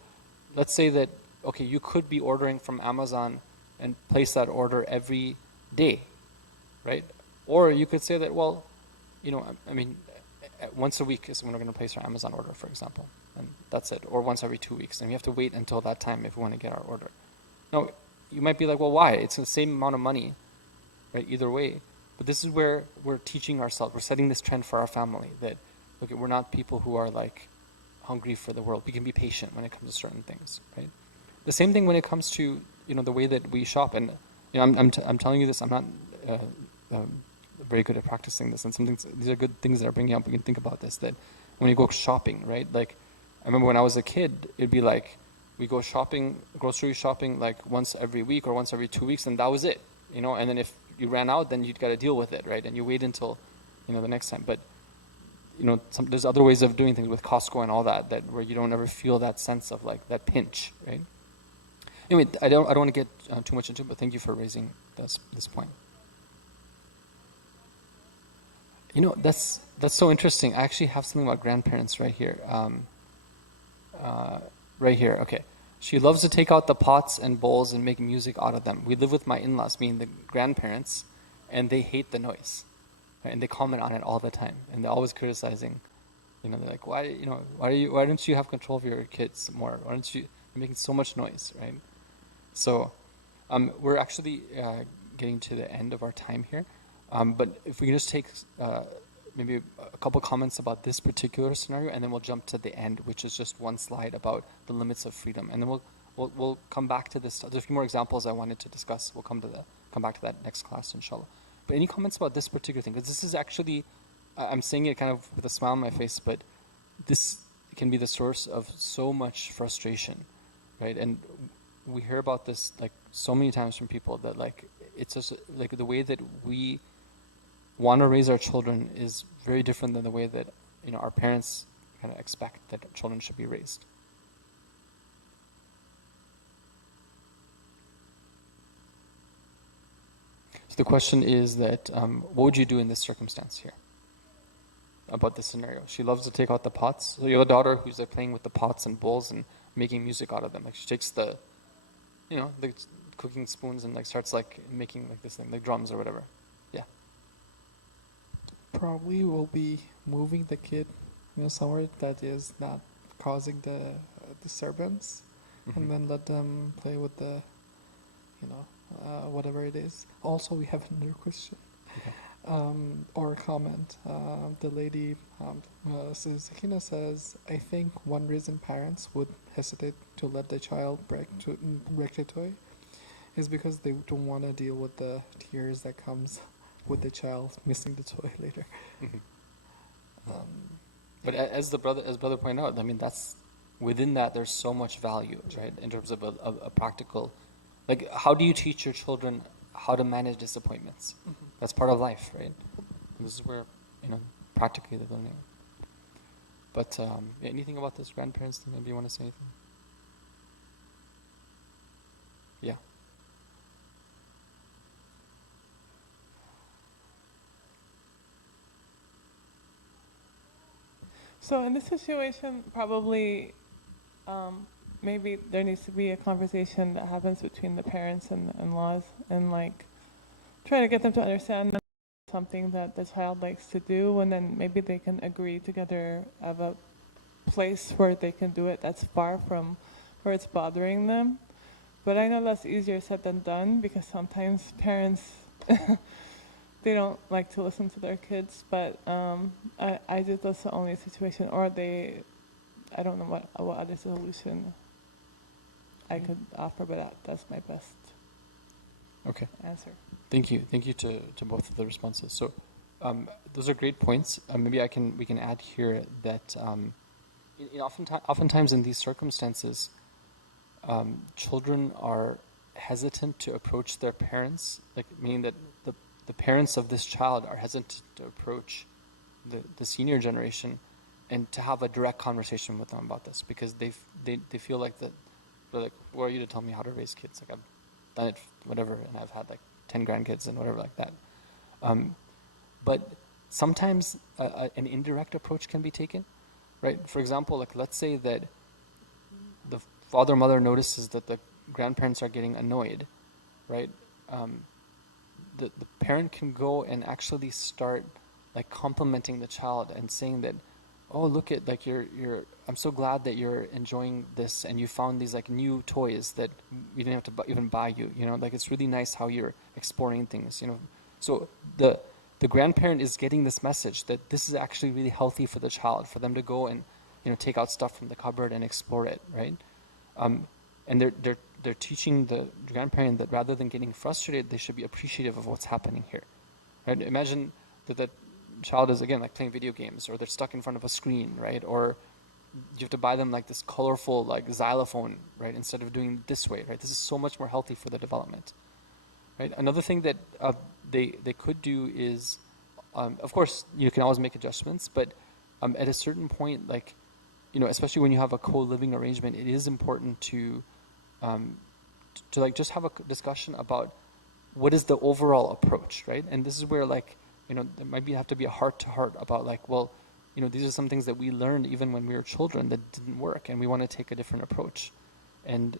let's say that, okay, you could be ordering from Amazon and place that order every day, right? Or you could say that, well, once a week is when we're going to place our Amazon order, for example, and that's it. Or once every 2 weeks, and we have to wait until that time if we want to get our order. Now, you might be like, well, why? It's the same amount of money, right? Either way. But this is where we're teaching ourselves. We're setting this trend for our family that, look, we're not people who are like hungry for the world. We can be patient when it comes to certain things, right? The same thing when it comes to the way that we shop. And I'm telling you this. I'm not very good at practicing this. And these are good things that are bringing up. We can think about this. That when you go shopping, right? Like I remember when I was a kid, it'd be like we go shopping, grocery shopping, like once every week or once every 2 weeks, and that was it. And then if you ran out, then you'd got to deal with it, right? And you wait until the next time. But there's other ways of doing things with Costco and all that where you don't ever feel that sense of like that pinch, right? Anyway, I don't want to get too much into it, but thank you for raising this point. That's so interesting. I actually have something about grandparents right here. Right here, okay. She loves to take out the pots and bowls and make music out of them. We live with my in-laws, meaning the grandparents, and they hate the noise. Right? And they comment on it all the time. And they're always criticizing. They're like, why don't you have control of your kids more? Why don't you're making so much noise, right? So we're actually getting to the end of our time here. But if we can just take maybe a couple comments about this particular scenario, and then we'll jump to the end, which is just one slide about the limits of freedom, and then we'll come back to this. There's a few more examples I wanted to discuss. We'll come back to that next class, inshallah. But any comments about this particular thing? Because this is actually, I'm saying it kind of with a smile on my face, but this can be the source of so much frustration, right? And we hear about this like so many times from people that like it's just like the way that we want to raise our children is very different than the way that our parents kind of expect that children should be raised. So the question is that what would you do in this circumstance here about this scenario? She loves to take out the pots. So you have a daughter who's like playing with the pots and bowls and making music out of them. Like she takes the the cooking spoons and like starts like making like this thing, like drums or whatever. Yeah. Probably will be moving the kid, somewhere that is not causing the disturbance, and then let them play with the, whatever it is. Also, we have another question, or comment. The lady, Sakina says, I think one reason parents would hesitate to let the child break the toy is because they don't want to deal with the tears that comes with the child missing the toy later. But as brother pointed out, I mean, that's within that there's so much value, right? In terms of a practical, like how do you teach your children how to manage disappointments? That's part of life, right? And this is where practically they're learning. But anything about this grandparents thing? Maybe you want to say anything? Yeah. So in this situation, probably maybe there needs to be a conversation that happens between the parents and the in-laws, and like try to get them to understand that something that the child likes to do, and then maybe they can agree together of a place where they can do it that's far from where it's bothering them. But I know that's easier said than done, because sometimes parents they don't like to listen to their kids. But I just, that's the only situation, or I don't know what other solution I could offer, but that's my best Okay. answer. Thank you. Thank you to both of the responses. So those are great points. Maybe we can add here that oftentimes in these circumstances, children are hesitant to approach their parents, like meaning that the parents of this child are hesitant to approach the senior generation and to have a direct conversation with them about this, because they feel like that they're like, who are you to tell me how to raise kids? Like, I've done it, whatever, and I've had like 10 grandkids and whatever like that. But sometimes an indirect approach can be taken, right? For example, like let's say that the father or mother notices that the grandparents are getting annoyed, right? The parent can go and actually start like complimenting the child and saying that, oh, look at like I'm so glad that you're enjoying this and you found these like new toys that we didn't have to even buy you, you know, like it's really nice how you're exploring things, you know. So the grandparent is getting this message that this is actually really healthy for the child, for them to go and, you know, take out stuff from the cupboard and explore it, right? And they're teaching the grandparent that rather than getting frustrated, they should be appreciative of what's happening here, right? Imagine that the child is, again, like playing video games, or they're stuck in front of a screen, right? Or you have to buy them like this colorful like xylophone, right? Instead of doing it this way, right? This is so much more healthy for the development, right? Another thing that they could do is, of course, you can always make adjustments, but at a certain point, like, you know, especially when you have a co-living arrangement, it is important to like just have a discussion about what is the overall approach, right? And this is where, like, you know, there might have to be a heart-to-heart about like, well, you know, these are some things that we learned even when we were children that didn't work, and we want to take a different approach. And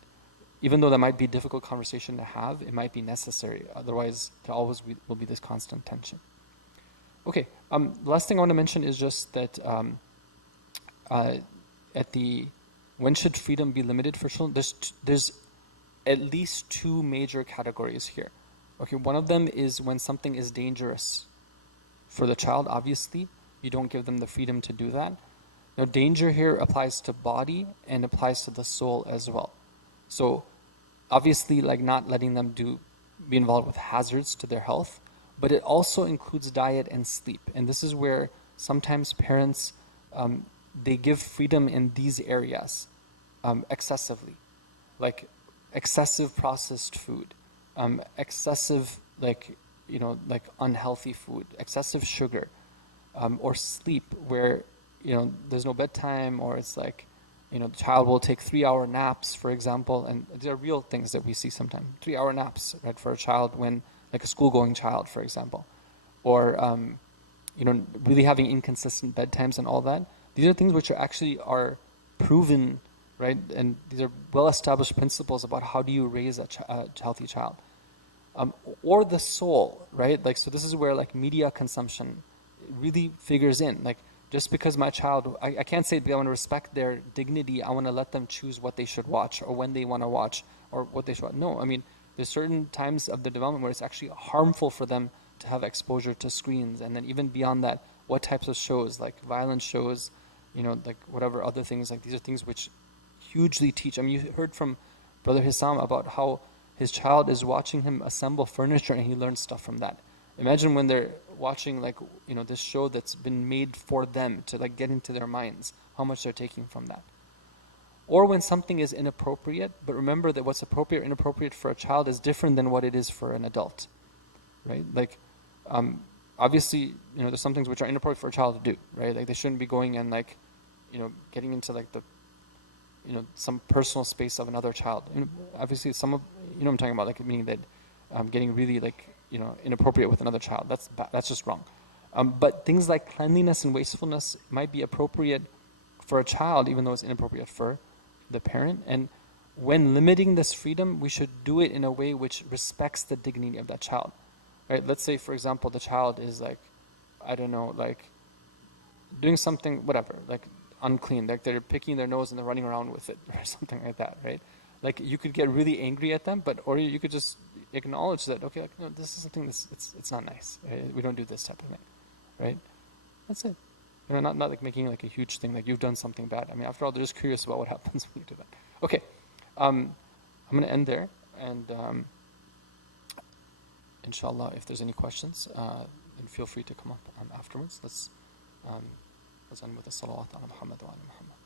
even though that might be a difficult conversation to have, it might be necessary. Otherwise, there always will be this constant tension. Okay, the last thing I want to mention is just that when should freedom be limited for children? There's at least two major categories here. Okay, one of them is when something is dangerous for the child. Obviously, you don't give them the freedom to do that. Now, danger here applies to body and applies to the soul as well. So, obviously, like not letting them be involved with hazards to their health, but it also includes diet and sleep. And this is where sometimes parents, they give freedom in these areas excessively, like excessive processed food, excessive like, you know, like unhealthy food, excessive sugar, or sleep where, you know, there's no bedtime, or it's like, you know, the child will take 3-hour naps, for example, and these are real things that we see sometimes. 3-hour naps, right, for a child when, like a school-going child, for example, or you know, really having inconsistent bedtimes and all that. These are things which are proven, right, and these are well-established principles about how do you raise a healthy child. Or the soul, right? Like, so this is where like media consumption really figures in. Like, just because my child, I can't say that I want to respect their dignity, I want to let them choose what they should watch or when they want to watch or what they should watch. No, I mean, there's certain times of the development where it's actually harmful for them to have exposure to screens. And then even beyond that, what types of shows, like violent shows, you know, like whatever other things, like these are things which hugely teach. I mean, you heard from Brother Hissam about how his child is watching him assemble furniture and he learns stuff from that. Imagine when they're watching, like, you know, this show that's been made for them to like get into their minds, how much they're taking from that. Or when something is inappropriate, but remember that what's appropriate or inappropriate for a child is different than what it is for an adult, right? Like, obviously, you know, there's some things which are inappropriate for a child to do, right? Like, they shouldn't be going and like, you know, getting into like the, you know, some personal space of another child. And obviously, some of, you know what I'm talking about, like meaning that getting really like, you know, inappropriate with another child. That's just wrong. But things like cleanliness and wastefulness might be appropriate for a child, even though it's inappropriate for the parent. And when limiting this freedom, we should do it in a way which respects the dignity of that child, right? Let's say, for example, the child is like, I don't know, like doing something, whatever, like unclean, like they're picking their nose and they're running around with it or something like that, right? Like you could get really angry at them, or you could just acknowledge that, okay, like, no, this is something it's not nice. Right? We don't do this type of thing, right? That's it. Not like making like a huge thing, like you've done something bad. I mean, after all, they're just curious about what happens when you do that. Okay, I'm going to end there, and inshallah, if there's any questions, then feel free to come up afterwards. Let's end with a salawat ala Muhammad wa ala Muhammad.